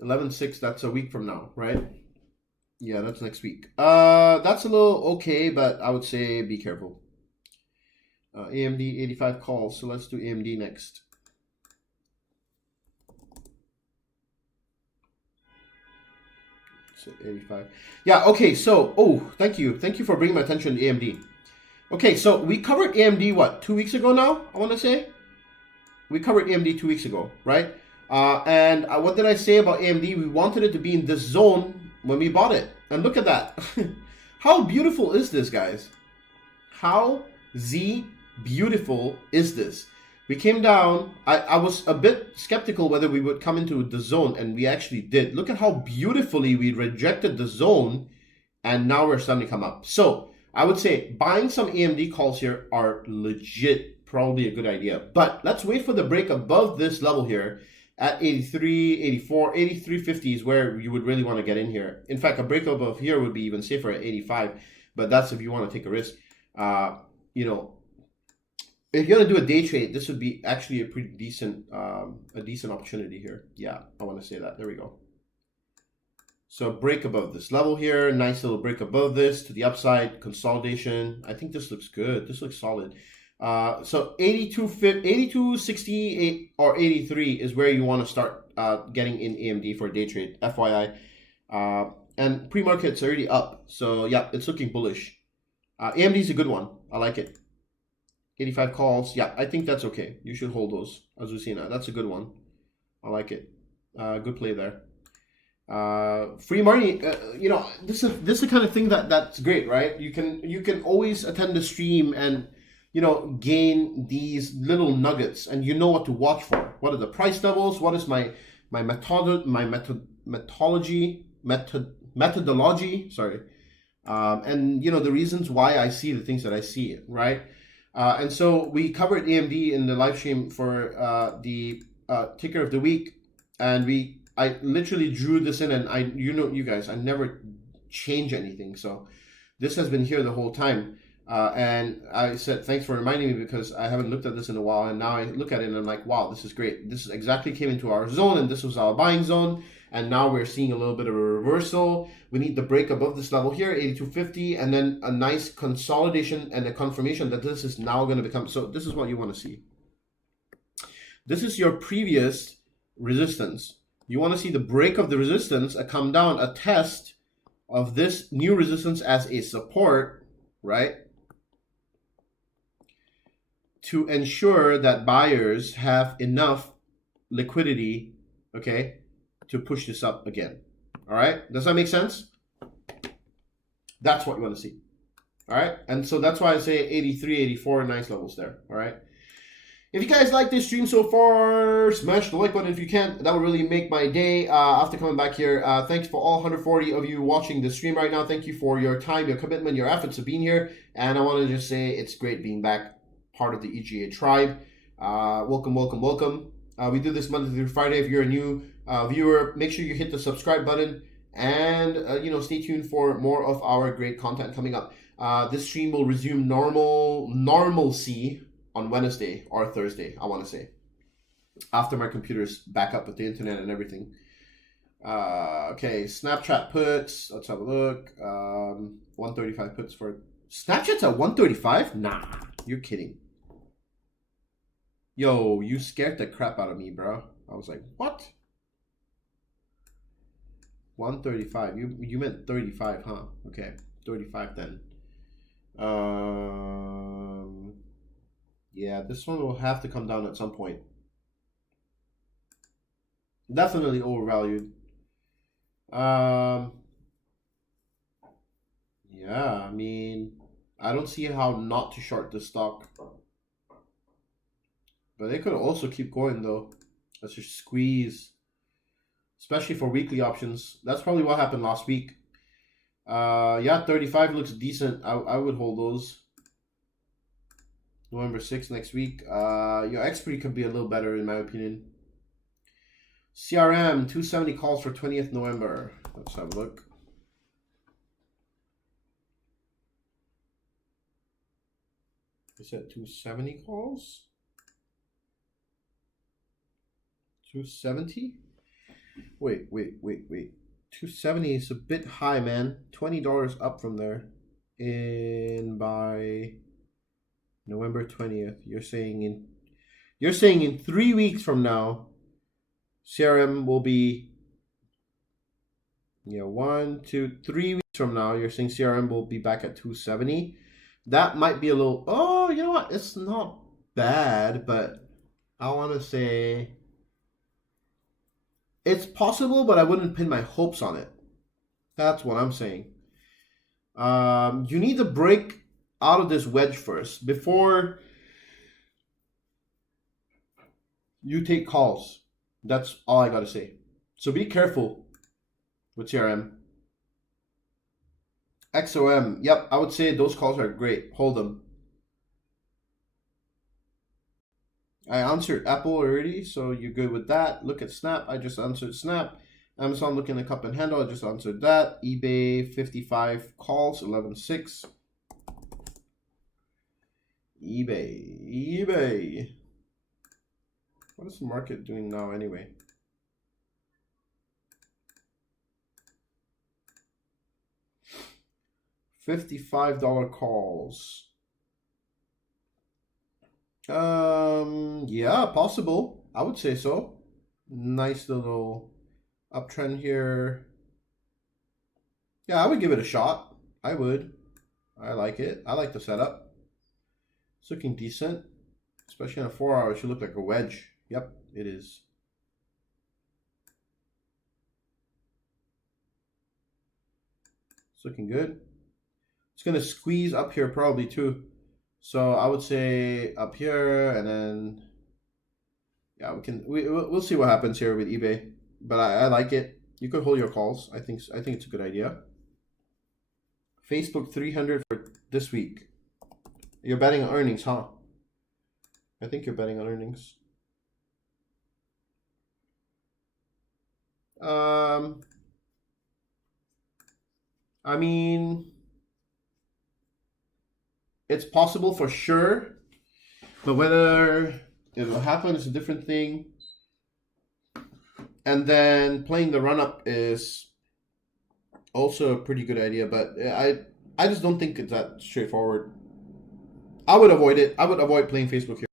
11.6, that's a week from now, right? Yeah, that's next week. That's a little okay, but I would say be careful. AMD 85 calls, so let's do AMD next. So 85. Yeah, okay, so, thank you for bringing my attention to AMD. Okay, so we covered AMD, what, 2 weeks ago now, I want to say? We covered AMD 2 weeks ago, right? And what did I say about AMD? We wanted it to be in this zone when we bought it. And look at that. How beautiful is this, guys? How beautiful is this? We came down. I was a bit skeptical whether we would come into the zone, and we actually did. Look at how beautifully we rejected the zone, and now we're starting to come up. So I would say buying some AMD calls here are legit, probably a good idea. But let's wait for the break above this level here at 83, 84, 83.50 is where you would really want to get in here. In fact, a break above here would be even safer at 85, but that's if you want to take a risk. If you're gonna do a day trade, this would be actually a pretty decent, opportunity here. Yeah, I want to say that. There we go. So break above this level here, nice little break above this to the upside, consolidation. I think this looks good. This looks solid. So 82.68 or 83 is where you want to start getting in AMD for a day trade, FYI. And pre-market's already up, so yeah, it's looking bullish. AMD is a good one. I like it. 85 calls. Yeah, I think that's okay. You should hold those. Azucena, that's a good one. I like it. Good play there. Free money. This is the kind of thing that's great, right? You can always attend the stream and gain these little nuggets, and you know what to watch for. What are the price levels? What is my methodology? Sorry. And the reasons why I see the things that I see, right? And so we covered AMD in the live stream for the ticker of the week, and I literally drew this in, and you guys, I never change anything, so this has been here the whole time. And I said thanks for reminding me, because I haven't looked at this in a while, and now I look at it and I'm like, wow, this is great. This exactly came into our zone, and this was our buying zone. and now we're seeing a little bit of a reversal. We need the break above this level here, 82.50, and then a nice consolidation and a confirmation that this is now going to become, so this is what you want to see. This is your previous resistance. You want to see the break of the resistance, a come down, a test of this new resistance as a support, right? To ensure that buyers have enough liquidity, okay, to push this up again. All right, does that make sense? That's what you want to see. All right, and so that's why I say 83, 84, nice levels there. All right. If you guys like this stream so far, smash the like button if you can. That would really make my day after coming back here. Thanks for all 140 of you watching the stream right now. Thank you for your time, your commitment, your efforts of being here. And I want to just say it's great being back, part of the EGA tribe. Welcome, welcome, welcome. We do this Monday through Friday. If you're a new viewer, make sure you hit the subscribe button and stay tuned for more of our great content coming up. This stream will resume normalcy on Wednesday or Thursday, I want to say, after my computer's back up with the internet and everything. Okay, Snapchat puts. Let's have a look. 135 puts for Snapchat's at 135. Nah, you're kidding. Yo, you scared the crap out of me, bro. I was like, what? 135. You meant 35, huh? Okay, 35 then. Yeah, this one will have to come down at some point. Definitely overvalued. Yeah, I mean, I don't see how not to short this stock. But they could also keep going though. Let's just squeeze. Especially for weekly options. That's probably what happened last week. Yeah, 35 looks decent. I would hold those. November 6th next week. Your expiry could be a little better in my opinion. CRM 270 calls for 20th November. Let's have a look. Is that 270 calls? 270? Wait. 270 is a bit high, man. $20 up from there. By November 20th. You're saying in 3 weeks from now, CRM will be 1, 2, 3 weeks from now. You're saying CRM will be back at 270. That might be a little. Oh, you know what? It's not bad, but I want to say it's possible, but I wouldn't pin my hopes on it. That's what I'm saying. You need to break out of this wedge first before you take calls. That's all I gotta say. So be careful with CRM. XOM, yep, I would say those calls are great. Hold them. I answered Apple already, so you're good with that. Look at Snap, I just answered Snap. Amazon looking at cup and handle, I just answered that. eBay 55 calls, 11.6. eBay. What is the market doing now anyway? $55 calls. Yeah, possible. I would say so. Nice little uptrend here. Yeah, I would give it a shot. I would. I like it. I like the setup. It's looking decent. Especially on a 4 hour, it should look like a wedge. Yep, it is. It's looking good. It's going to squeeze up here probably too. So I would say up here and then, yeah, we'll see what happens here with eBay. But I like it. You could hold your calls. I think it's a good idea. Facebook 300 for this week. You're betting on earnings, huh? I think you're betting on earnings. I mean, it's possible for sure, but whether it'll happen is a different thing. And then playing the run up is also a pretty good idea, but I just don't think it's that straightforward. I would avoid it. I would avoid playing Facebook here.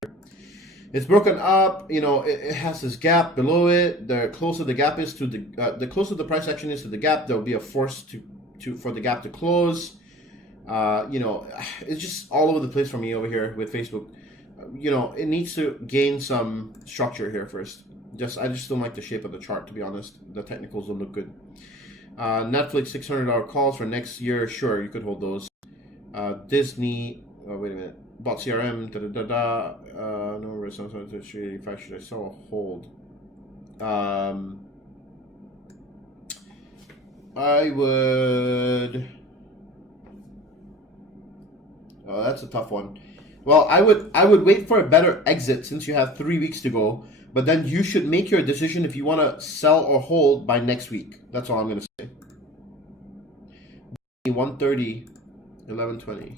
It's broken up. You know, it has this gap below it. The closer the gap is to the closer the price action is to the gap, there will be a force for the gap to close. You know, it's just all over the place for me over here with Facebook. You know, it needs to gain some structure here first. I just don't like the shape of the chart, to be honest. The technicals don't look good. Netflix $600 calls for next year. Sure, you could hold those. Disney. Oh, wait a minute. Bought CRM. No response to 385. Should I sell or hold? I would. Oh, that's a tough one. Well, I would wait for a better exit since you have 3 weeks to go. But then you should make your decision if you want to sell or hold by next week. That's all I'm going to say. 130, 1120.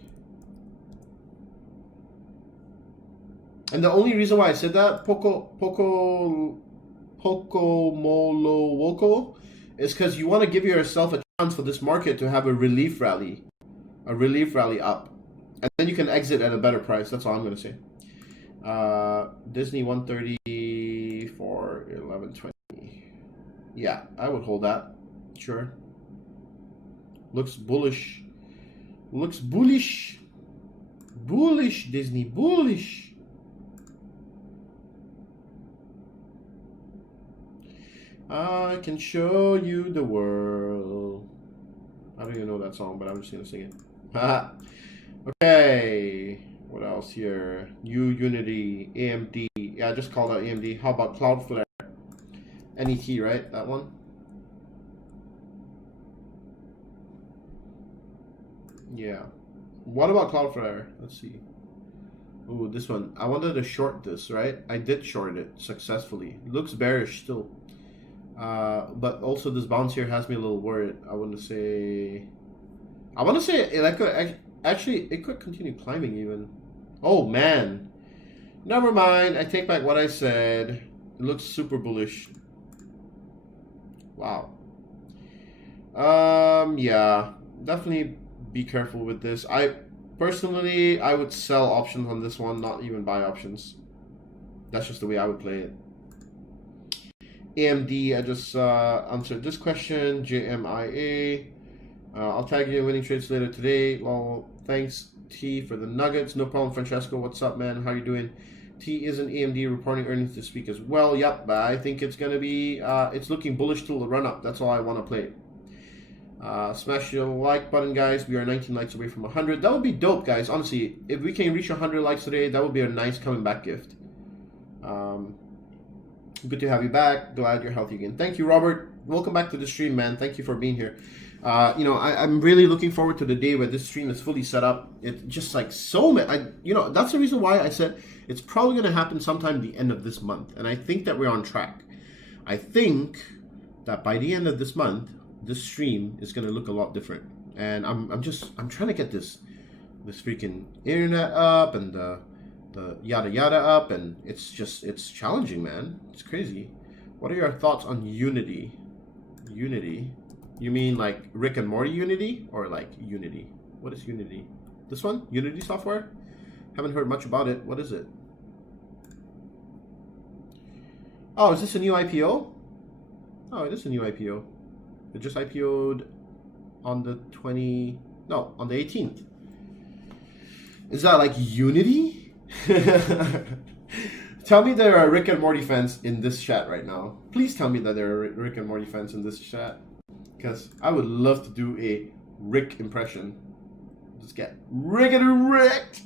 And the only reason why I said that, Poco Molo Woko, is because you want to give yourself a chance for this market to have a relief rally up. And then you can exit at a better price. That's all I'm going to say. Disney 130 for 1120. Yeah, I would hold that. Sure. Looks bullish. Looks bullish. Bullish, Disney. Bullish. I can show you the world. I don't even know that song, but I'm just gonna sing it. Okay. What else here? Unity, AMD. Yeah, I just called out AMD. How about Cloudflare? NET, right? That one? Yeah. What about Cloudflare? Let's see. Ooh, this one. I wanted to short this, right? I did short it successfully. It looks bearish still. But also this bounce here has me a little worried. I want to say it could actually it could continue climbing even. Oh man, never mind. I take back what I said. It looks super bullish. Wow. Yeah, definitely be careful with this. I would sell options on this one, not even buy options. That's just the way I would play it. AMD, I just answered this question. JMIA. I'll tag you in winning trades later today. Well, thanks T for the nuggets. No problem, Francesco. What's up, man? How you doing? T is an AMD reporting earnings this week as well. Yep, but I think it's gonna be it's looking bullish till the run up. That's all I want to play. Smash the like button, guys. We are 19 likes away from 100. That would be dope, guys. Honestly, if we can reach 100 likes today, that would be a nice coming back gift. Good to have you back. Glad you're healthy again. Thank you, Robert. Welcome back to the stream, man. Thank you for being here. You know, I'm really looking forward to the day where this stream is fully set up. It's just like so many. You know, that's the reason why I said it's probably going to happen sometime the end of this month, and I think that we're on track. I think that by the end of this month, this stream is going to look a lot different, and I'm trying to get this freaking internet up and the yada yada up, and it's challenging, man. It's crazy. What are your thoughts on Unity? Unity? You mean like Rick and Morty Unity, or like Unity? What is Unity? This one? Unity software? Haven't heard much about it. What is it? Oh, is this a new IPO? Oh, it is a new IPO. It just IPO'd on the 18th. Is that like Unity? Tell me there are Rick and Morty fans in this chat right now. Please tell me that there are Rick and Morty fans in this chat, because I would love to do a Rick impression. Just get rickety ricked.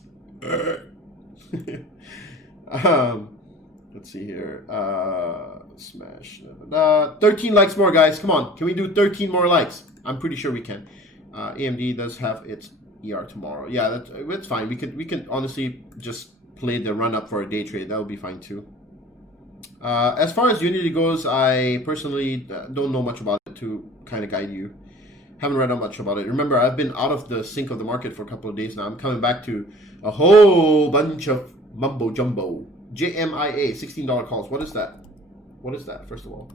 Let's see here. Smash. 13 likes more, guys. Come on. Can we do 13 more likes? I'm pretty sure we can. AMD does have its ER tomorrow. Yeah, that's fine. We can honestly just play the run up for a day trade. That would be fine too. As far as Unity goes, I personally don't know much about it to kind of guide you. Haven't read out much about it. Remember, I've been out of the sync of the market for a couple of days now. I'm coming back to a whole bunch of mumbo jumbo. JMIA, $16 calls. What is that? What is that, first of all?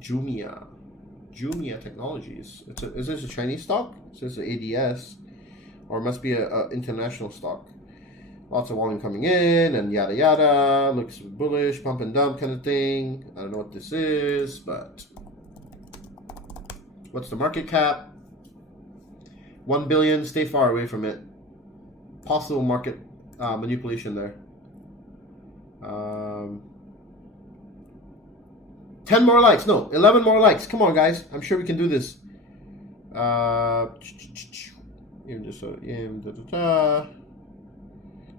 Jumia Technologies. Is this a Chinese stock? It says ADS, or it must be a international stock. Lots of volume coming in and yada yada. Looks bullish, pump and dump kind of thing. I don't know what this is, but what's the market cap? 1 billion. Stay far away from it. Possible market manipulation there. 10 more likes. No, 11 more likes. Come on, guys. I'm sure we can do this.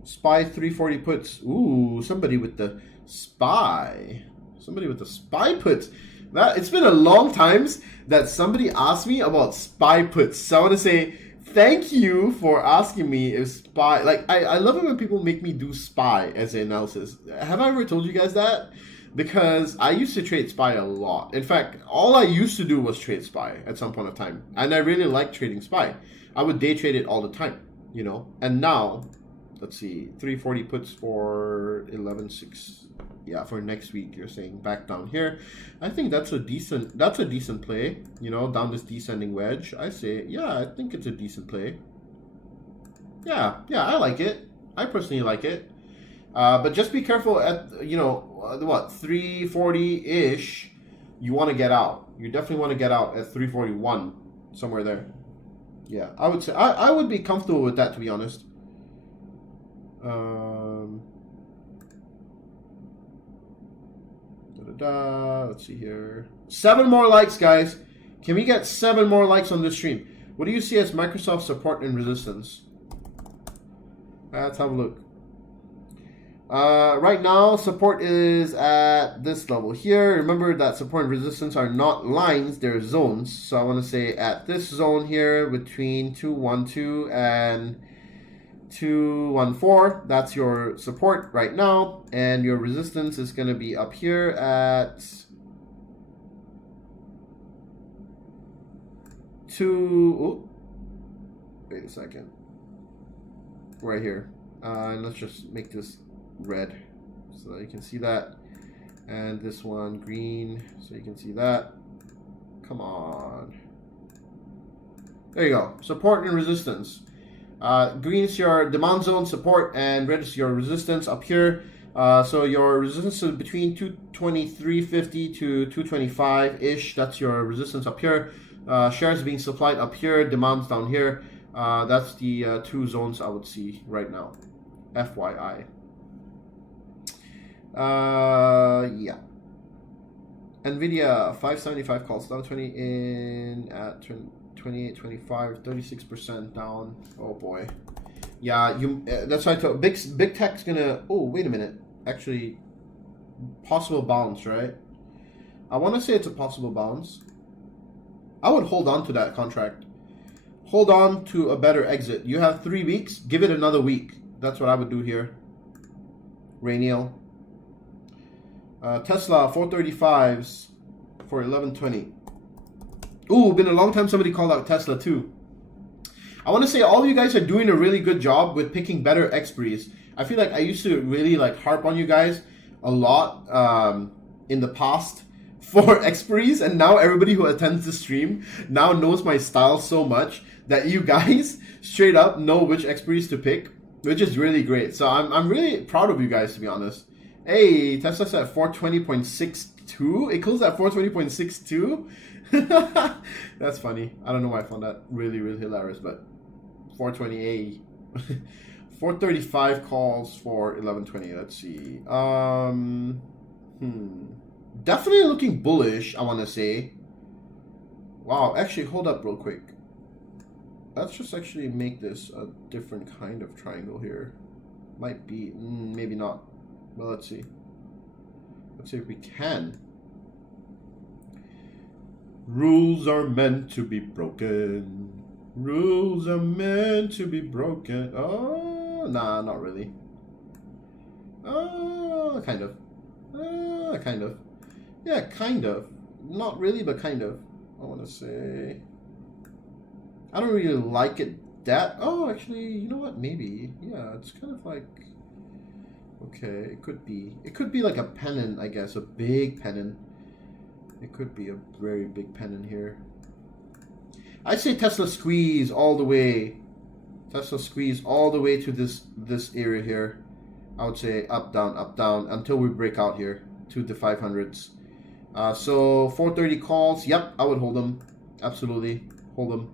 SPY 340 puts. Ooh, somebody with the SPY. Somebody with the SPY puts. It's been a long time that somebody asked me about SPY puts. So I want to say thank you for asking me if SPY. Like, I love it when people make me do SPY as an analysis. Have I ever told you guys that? Because I used to trade SPY a lot. In fact, all I used to do was trade SPY at some point of time. And I really liked trading SPY. I would day trade it all the time, you know. And now, let's see, 340 puts for 11.6. Yeah, for next week, you're saying back down here. I think that's a decent play, you know, down this descending wedge. I say, yeah, I think it's a decent play. Yeah, I like it. I personally like it. But just be careful at, you know, what, 340-ish, you want to get out. You definitely want to get out at 341, somewhere there. Yeah, I would say, I would be comfortable with that, to be honest. Let's see here. 7 more likes, guys. Can we get 7 more likes on this stream? What do you see as Microsoft support and resistance? Let's have a look. Right now, support is at this level here. Remember that support and resistance are not lines, they're zones. So I want to say at this zone here between 212 and 214, that's your support right now, and your resistance is going to be up here at 2. Oh, wait a second, right here. And let's just make this red so that you can see that, and this one green so you can see that. Come on, there you go. Support and resistance. Green is your demand zone support, and red is your resistance up here. So your resistance is between 223.50 to 225-ish. That's your resistance up here. Shares being supplied up here, demands down here. That's the 2 zones I would see right now. FYI. Yeah. Nvidia 575 calls down 20 in at 28.25, 36% down. Oh boy. Yeah, that's why I told big tech's gonna. Oh, wait a minute. Actually, possible bounce, right? I want to say it's a possible bounce. I would hold on to that contract. Hold on to a better exit. You have 3 weeks. Give it another week. That's what I would do here. Rainiel. Tesla 435s for 11.20. Ooh, been a long time somebody called out Tesla too. I want to say all of you guys are doing a really good job with picking better expiries. I feel like I used to really like harp on you guys a lot in the past for expiries, and now everybody who attends the stream now knows my style so much that you guys straight up know which expiries to pick, which is really great. So I'm really proud of you guys, to be honest. Hey, Tesla's at 420.62. It closed at 420.62. That's funny. I don't know why I found that really, really hilarious, but 420A. 435 calls for 11.20. Let's see. Definitely looking bullish, I want to say. Wow, actually, hold up real quick. Let's just actually make this a different kind of triangle here. Might be, maybe not. Well, let's see. Let's see if we can. Rules are meant to be broken. Rules are meant to be broken. Oh, nah, not really. Oh, kind of. Kind of. Yeah, kind of. Not really, but kind of. I want to say. I don't really like it that. Oh, actually, you know what? Maybe. Yeah, it's kind of like. Okay, it could be. It could be like a pennant, I guess. A big pennant. It could be a very big pen in here. I'd say Tesla squeeze all the way. Tesla squeeze all the way to this area here. I would say up, down, until we break out here to the 500s. So 430 calls. Yep, I would hold them. Absolutely. Hold them.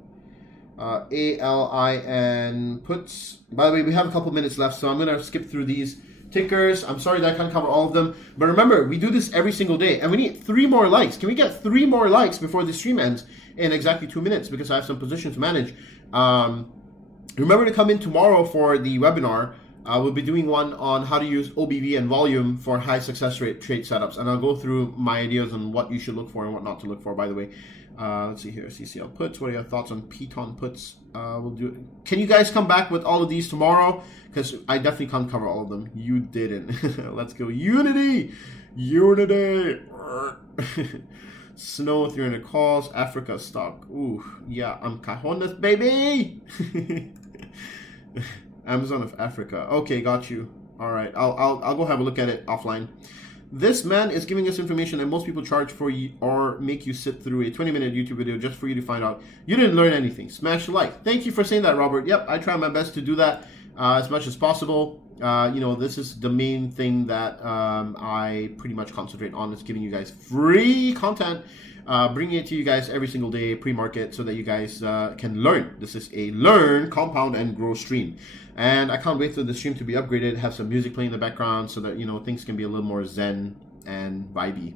ALIN puts. By the way, we have a couple minutes left, so I'm going to skip through these tickers. I'm sorry that I can't cover all of them. But remember, we do this every single day, and we need 3 more likes. Can we get 3 more likes before the stream ends in exactly 2 minutes? Because I have some positions to manage. Remember to come in tomorrow for the webinar. We'll be doing one on how to use OBV and volume for high success rate trade setups. And I'll go through my ideas on what you should look for and what not to look for, by the way. Let's see here, CCL puts. What are your thoughts on Piton puts? We'll do. Can you guys come back with all of these tomorrow? Because I definitely can't cover all of them. You didn't. Let's go. Unity! Unity! Snow 300 calls. Africa stock. Ooh, yeah, I'm cajones, baby! Amazon of Africa. Okay, got you. All right, I'll go have a look at it offline. This man is giving us information that most people charge for you or make you sit through a 20-minute YouTube video just for you to find out you didn't learn anything. Smash the like. Thank you for saying that, Robert. Yep, I try my best to do that as much as possible. You know, this is the main thing that I pretty much concentrate on, is giving you guys free content, bringing it to you guys every single day pre-market so that you guys can learn. This is a learn, compound, and grow stream. And I can't wait for the stream to be upgraded, have some music playing in the background so that, you know, things can be a little more zen and vibey.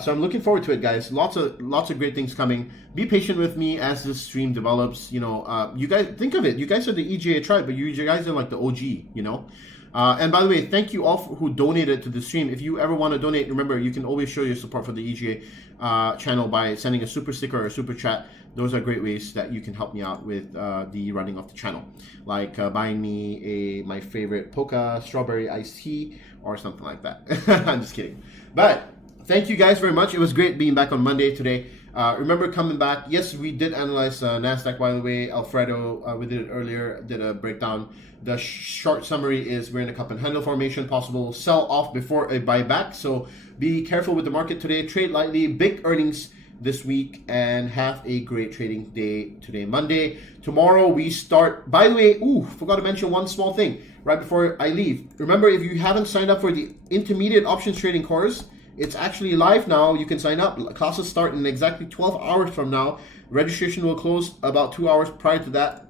So I'm looking forward to it, guys. Lots of great things coming. Be patient with me as this stream develops. You know, you guys, think of it. You guys are the EJA tribe, but you guys are like the OG, you know. And by the way, thank you all who donated to the stream. If you ever want to donate, remember, you can always show your support for the EJA channel by sending a super sticker or a super chat. Those are great ways that you can help me out with the running of the channel. Like buying me my favorite Poca strawberry iced tea or something like that. I'm just kidding. But thank you guys very much. It was great being back on Monday today. Remember coming back. Yes, we did analyze NASDAQ, by the way. Alfredo, we did it earlier, did a breakdown. The short summary is we're in a cup and handle formation, possible sell off before a buyback. So be careful with the market today. Trade lightly, big earnings this week, and have a great trading day today, Monday. Tomorrow we start, by the way, forgot to mention one small thing right before I leave. Remember, if you haven't signed up for the intermediate options trading course, it's actually live now. You can sign up. Classes start in exactly 12 hours from now. Registration will close about 2 hours prior to that.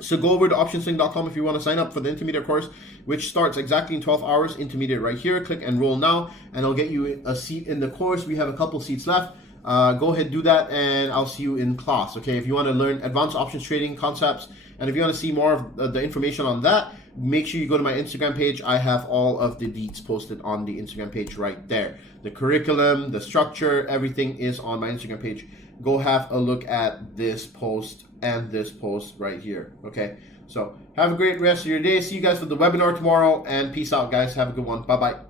So go over to optionsync.com if you want to sign up for the intermediate course, which starts exactly in 12 hours. Intermediate right here. Click enroll now, and I'll get you a seat in the course. We have a couple seats left. Go ahead, do that, and I'll see you in class. Okay, if you want to learn advanced options trading concepts, and if you want to see more of the information on that, make sure you go to my Instagram page. I have all of the deets posted on the Instagram page right there. The curriculum, the structure, everything is on my Instagram page. Go have a look at this post and this post right here. Okay, so have a great rest of your day. See you guys for the webinar tomorrow, and peace out, guys. Have a good one. Bye-bye.